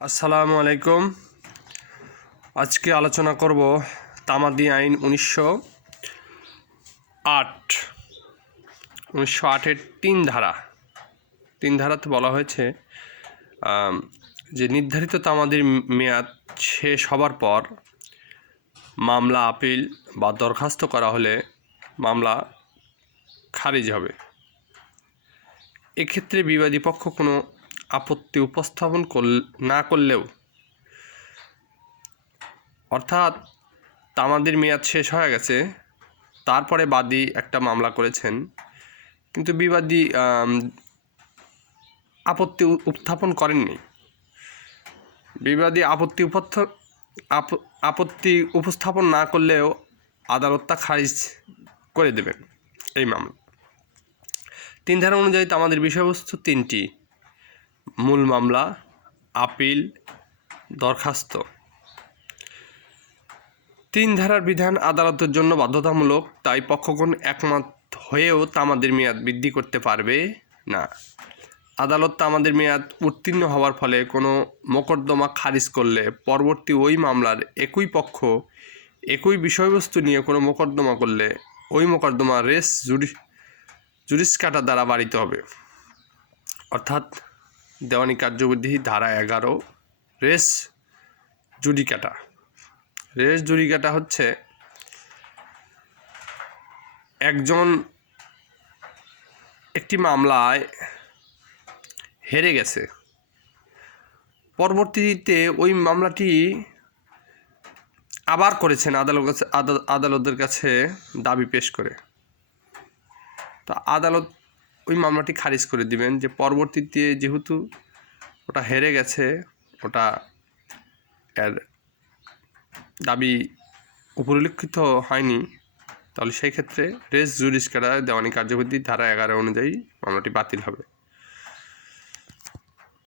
আসসালামু আলাইকুম। আজকে আলোচনা করব তামাদি আইন 1908-এর তিন ধারাতে বলা হয়েছে যে নির্ধারিত তামাদির মেয়াদ শেষ হবার পর মামলা আপিল বা দরখাস্ত করা হলে মামলা খারিজ হবে। এক্ষেত্রে বিবাদী পক্ষ কোনো আপত্তি উপস্থাপন না করলেও, অর্থাৎ তামাদির মেয়াদ শেষ হয়ে গেছে, তারপরে বাদী একটা মামলা করেছেন, কিন্তু বিবাদী আপত্তি উত্থাপন করেননি। বিবাদী আপত্তি উপস্থাপন না করলেও আদালত তা খারিজ করে দেবেন এই মামলা। তিন ধারা অনুযায়ী তামাদির বিষয়বস্তু তিনটি: মূল মামলা, আপিল, দরখাস্ত। তিন ধারার বিধান আদালতের জন্য বাধ্যতামূলক, তাই পক্ষগণ একমত হয়েও তামাদির মেয়াদ বৃদ্ধি করতে পারবে না। আদালত তামাদির মেয়াদ উত্তীর্ণ হওয়ার ফলে কোনো মোকদ্দমা খারিজ করলে পরবর্তী ওই মামলার একই পক্ষ একই বিষয়বস্তু নিয়ে কোনো মোকদ্দমা করলে ওই মোকদ্দমা রেস জুডিসকাটা দ্বারা বাড়িতে হবে। অর্থাৎ দেওয়ানি কার্যবিধি ধারা 11 রেস জুডিকাটা। রেস জুডিকাটা হচ্ছে একজন একটি মামলায় হেরে গেছে, পরবর্তীতে ওই মামলাটি আবার করেছেন আদালতের কাছে দাবি পেশ করে। তো আদালত ওই মামলাটি খারিজ করে দিবেন যে পরবর্তীতে যেহেতু ওটা হেরে গেছে, ওটা এর দাবি উপরিলক্ষিত হয়নি, তাহলে সেই ক্ষেত্রে রেস জুডিসকাটা দেওয়ানি কার্যবিধি ধারা 11 অনুযায়ী মামলাটি বাতিল হবে।